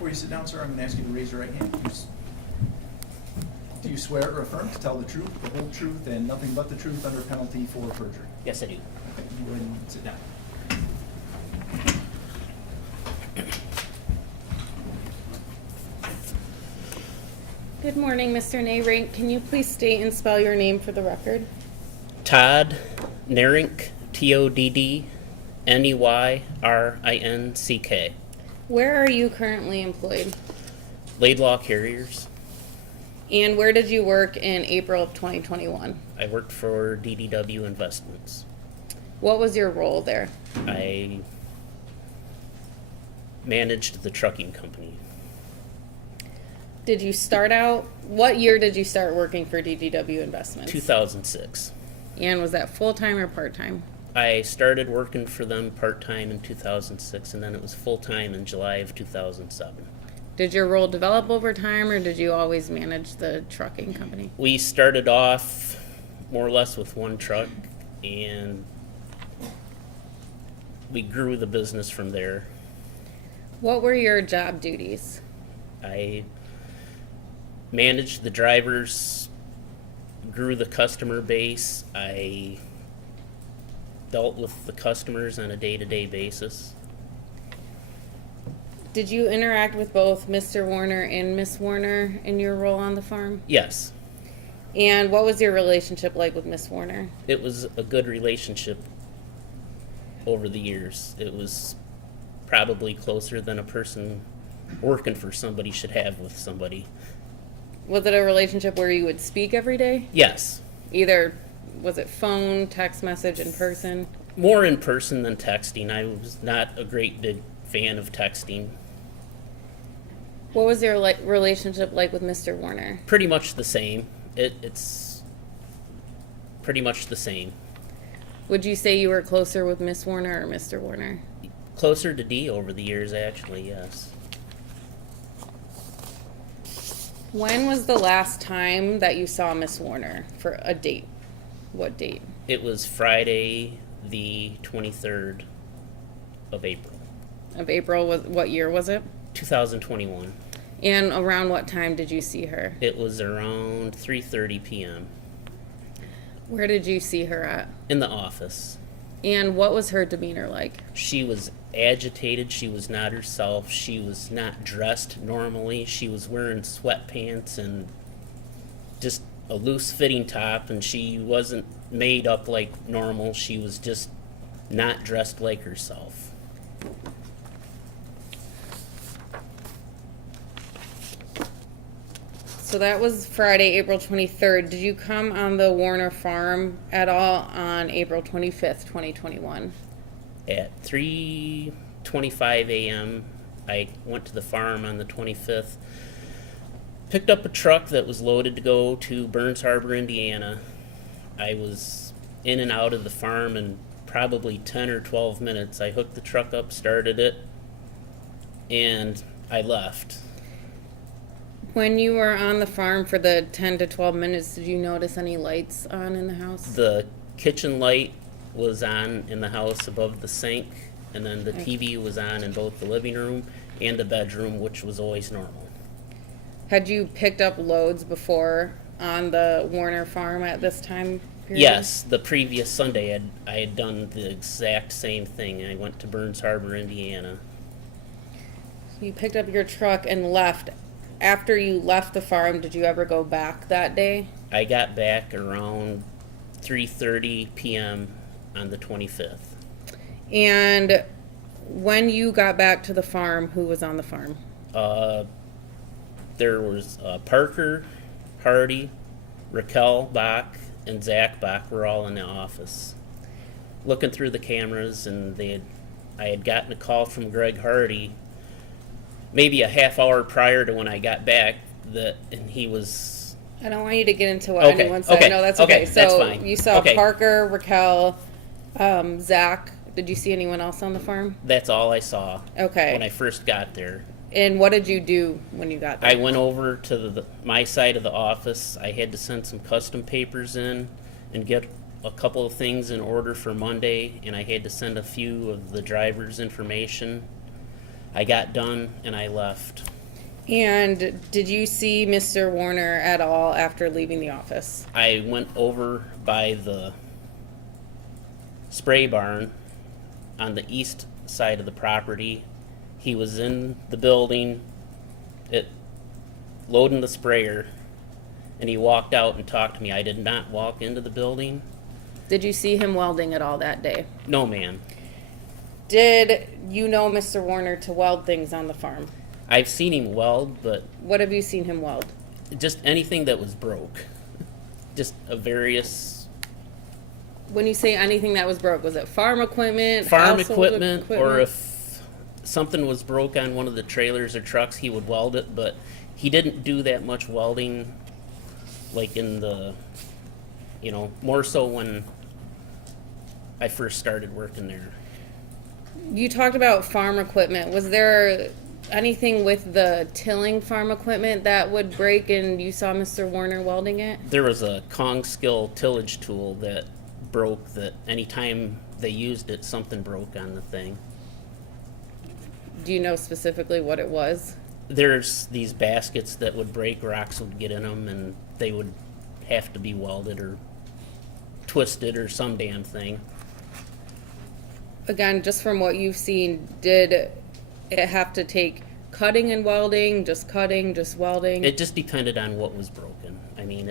Before you sit down, sir, I'm going to ask you to raise your right hand. Do you swear or affirm to tell the truth, the whole truth, and nothing but the truth under penalty for perjury? Yes, I do. Okay, you go ahead and sit down. Good morning, Mr. Neyrinck. Can you please state and spell your name for the record? Todd Neyrinck, Toddneyrinck. Where are you currently employed? Laidlaw Carriers. And where did you work in April of 2021? I worked for DDW Investments. What was your role there? I managed the trucking company. Did you start out, what year did you start working for DDW Investments? 2006. And was that full-time or part-time? I started working for them part-time in 2006, and then it was full-time in July of 2007. Did your role develop over time, or did you always manage the trucking company? We started off more or less with one truck, and we grew the business from there. What were your job duties? I managed the drivers, grew the customer base. I dealt with the customers on a day-to-day basis. Did you interact with both Mr. Warner and Miss Warner in your role on the farm? Yes, And what was your relationship like with Miss Warner? it was a good relationship over the years. It was probably closer than a person working for somebody should have with somebody. Was it a relationship where you would speak every day? Yes, Either, was it phone, text message, in person? more in person than texting. I was not a great big fan of texting. What was your relationship like with Mr. Warner? Pretty much the same. It's pretty much the same. Would you say you were closer with Miss Warner or Mr. Warner? Closer to Dee over the years, actually, yes. When was the last time that you saw Miss Warner for a date? What date? It was Friday, the 23rd of April, Of April, what year was it? 2021. And around what time did you see her? It was around 3:30 p.m. Where did you see her at? in the office. And what was her demeanor like? She was agitated. She was not herself. She was not dressed normally. She was wearing sweatpants and just a loose fitting top, and she wasn't made up like normal. She was just not dressed like herself. So that was Friday, April 23rd. Did you come on the Warner farm at all on April 25th, 2021? At 3:25 a.m., I went to the farm on the 25th, picked up a truck that was loaded to go to Burns Harbor, Indiana. I was in and out of the farm in probably 10 or 12 minutes. I hooked the truck up, started it, and I left. When you were on the farm for the 10 to 12 minutes, did you notice any lights on in the house? The kitchen light was on in the house above the sink, and then the Okay. TV was on in both the living room and the bedroom, which was always normal. Had you picked up loads before on the Warner farm at this time period? Yes, the previous Sunday I had done the exact same thing. I went to Burns Harbor, Indiana. You picked up your truck and left. After you left the farm, did you ever go back that day? I got back around 3:30 p.m. on the 25th. And when you got back to the farm, who was on the farm? There was Parker, Hardy, Raquel Bach, and Zach Bach were all in the office looking through the cameras, and I had gotten a call from Greg Hardy maybe a half hour prior to when I got back, and he was... I don't want you to get into what Okay, anyone said. okay, No, that's okay, okay. So that's fine. you saw Okay. Parker, Raquel, Zach. Did you see anyone else on the farm? That's all I saw Okay. when I first got there. And what did you do when you got there? I went over to my side of the office. I had to send some custom papers in and get a couple of things in order for Monday, and I had to send a few of the driver's information. I got done and I left. And did you see Mr. Warner at all after leaving the office? I went over by the spray barn on the east side of the property. He was in the building, loading the sprayer, and he walked out and talked to me. I did not walk into the building. Did you see him welding at all that day? No, ma'am. Did you know Mr. Warner to weld things on the farm? I've seen him weld, but What have you seen him weld? just anything that was broke. Just a various When you say anything that was broke, was it farm equipment, farm household equipment, or if something was broke on one of the trailers or trucks, he would weld it, but he didn't do that much welding like in the, more so when I first started working there. You talked about farm equipment. Was there anything with the tilling farm equipment that would break and you saw Mr. Warner welding it? There was a Kong Skill tillage tool that broke, that anytime they used it, something broke on the thing. Do you know specifically what it was? There's these baskets that would break, rocks would get in them, and they would have to be welded or twisted or some damn thing. Again, just from what you've seen, did it have to take cutting and welding, just cutting, just welding? It just depended on what was broken. I mean,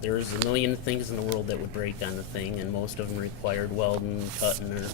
there's a million things in the world that would break on the thing, and most of them required welding, cutting, or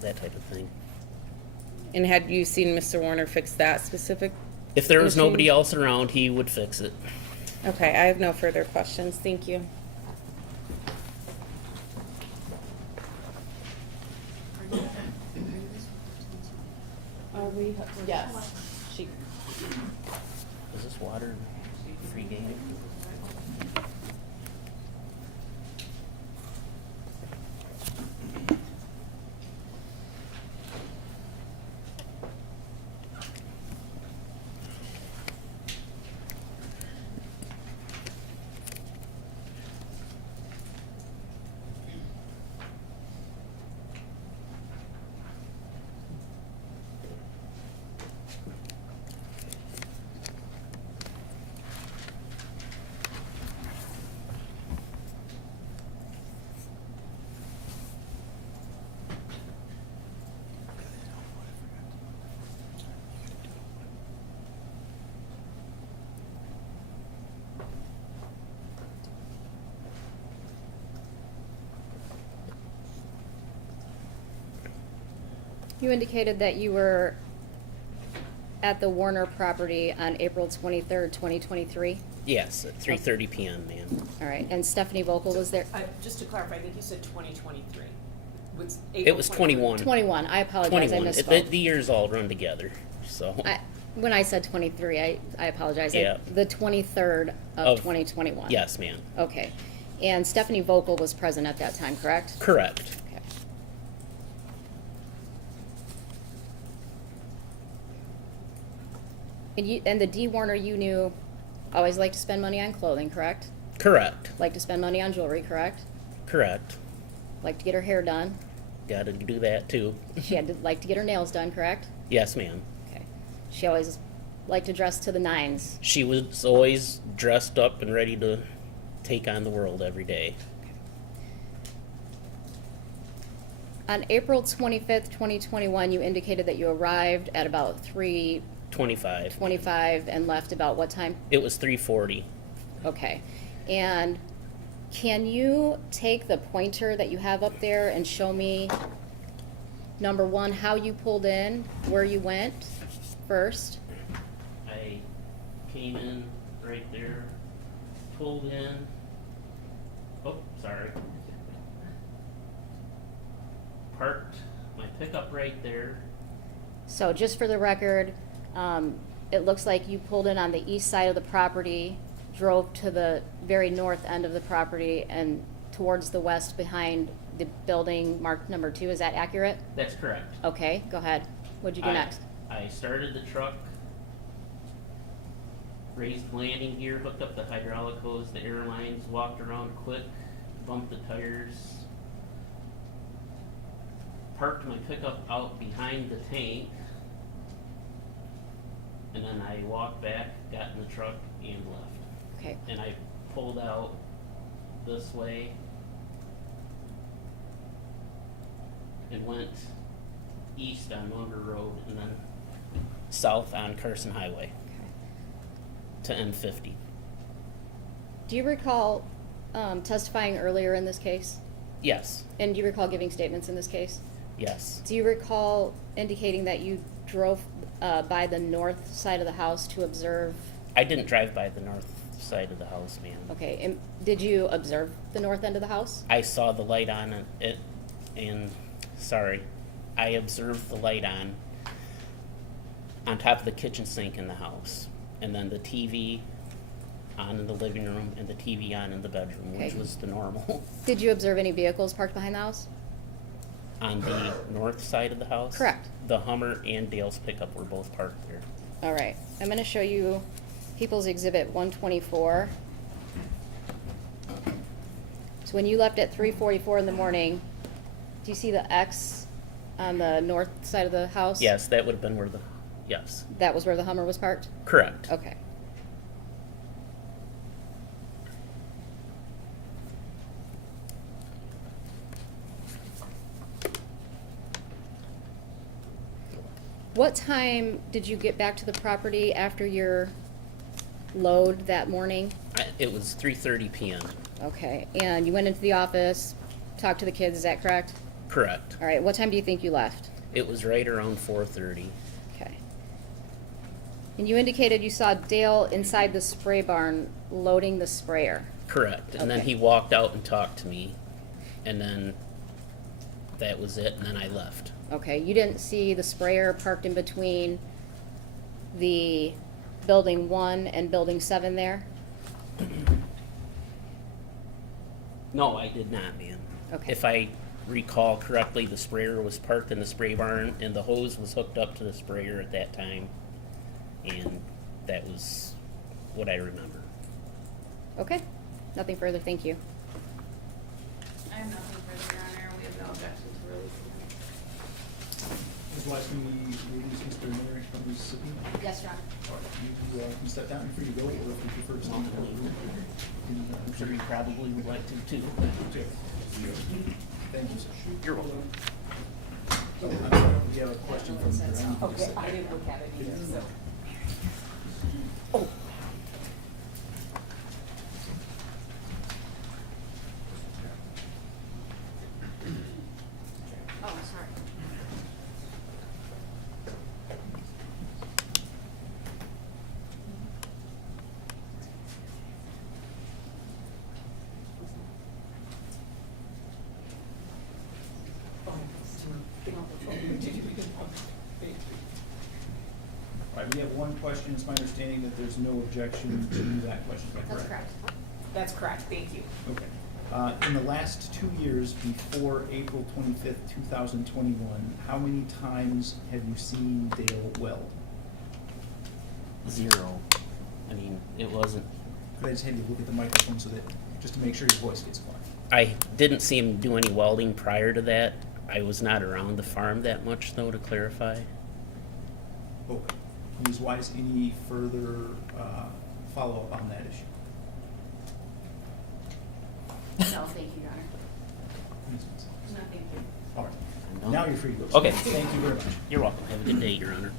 that type of thing. And had you seen Mr. Warner fix that specific? If there was machine? nobody else around, he would fix it. Okay, I have no further questions. Thank you. Yes. Is this water free game? You indicated that you were at the Warner property on April 23rd, 2023? Yes, at 3:30 p.m., ma'am. All right, and Stephanie Vogel was there? Just to clarify, I think you said 2023. It was 21. 21, I apologize, I 21. misspoke. The years all run together, so. When I said 23, I apologize. Yeah. The 23rd of 2021? Yes, ma'am. Okay. And Stephanie Vogel was present at that time, correct? Correct. Okay. And the Dee Warner you knew always liked to spend money on clothing, correct? Correct. Liked to spend money on jewelry, correct? Correct. Liked to get her hair done. Got to do that, too. She had to like to get her nails done, correct? Yes, ma'am. Okay. She always liked to dress to the nines. She was always dressed up and ready to take on the world every day. On April 25th, 2021, you indicated that you arrived at about 3:25 25. and left about what time? It was 3:40. Okay. And can you take the pointer that you have up there and show me, number one, how you pulled in, where you went first? I came in right there, pulled in. Oh, sorry. Parked my pickup right there. So just for the record, it looks like you pulled in on the east side of the property, drove to the very north end of the property and towards the west behind the building marked number 2. Is that accurate? That's correct. Okay, go ahead. What'd you do next? I started the truck, raised landing gear, hooked up the hydraulic hose, the air lines, walked around quick, bumped the tires, parked my pickup out behind the tank, And then I walked back, got in the truck, and left. Okay. And I pulled out this way and went east on Munger Road and then south on Carson Highway to N50. Do you recall testifying earlier in this case? Yes, And do you recall giving statements in this case? yes. Do you recall indicating that you drove by the north side of the house to observe? I didn't drive by the north side of the house, ma'am. Okay, and did you observe the north end of the house? I saw the light on it, and sorry, I observed the light on top of the kitchen sink in the house, and then the TV on in the living room and the TV on in the bedroom, which Okay. was the normal. Did you observe any vehicles parked behind the house? On the north side of the house? Correct. The Hummer and Dale's pickup were both parked there. All right, I'm going to show you People's Exhibit 124. So when you left at 3:44 in the morning, do you see the X on the north side of the house? Yes, that would have been where yes. That was where the Hummer was parked? Correct. Okay. What time did you get back to the property after your load that morning? It was 3:30 p.m. Okay, and you went into the office, talked to the kids, is that correct? Correct. All right, what time do you think you left? It was right around 4:30. Okay. And you indicated you saw Dale inside the spray barn loading the sprayer. Correct. And then Okay. he walked out and talked to me, and then that was it, and then I left. Okay, you didn't see the sprayer parked in between the building 1 and building 7 there? No, I did not, ma'am. Okay. If I recall correctly, the sprayer was parked in the spray barn, and the hose was hooked up to the sprayer at that time, and that was what I remember. Okay, nothing further, thank you. I have nothing further, Your Honor. We have no objection to releasing him. Ms. Wise, can we release Mr. Neyrinck from his subpoena? Yes, Your Honor. All right, you can step down, you're free to go, or if you prefer to stay in the courtroom. I'm sure you probably would like to, too. Thank you, sir. You're welcome. We have a question from the Okay, I didn't look at it either, so. Oh, sorry. All right, we have one question. It's my understanding that there's no objection to that question. Is that That's correct. That's correct, thank you. Okay. In the last 2 years before April 25th, 2021, how many times have you seen Dale weld? 0. I mean, it wasn't. Could I just have you look at the microphone so that, just to make sure your voice gets far? I didn't see him do any welding prior to that. I was not around the farm that much, though, to clarify. Okay. Ms. Wise, any further follow-up on that issue? No, thank you, Your Honor. Ms. Wise? No, thank you. All I'm right. done. Now you're free to go. Okay. Thank you very much. You're welcome. Have a good day, Your Honor.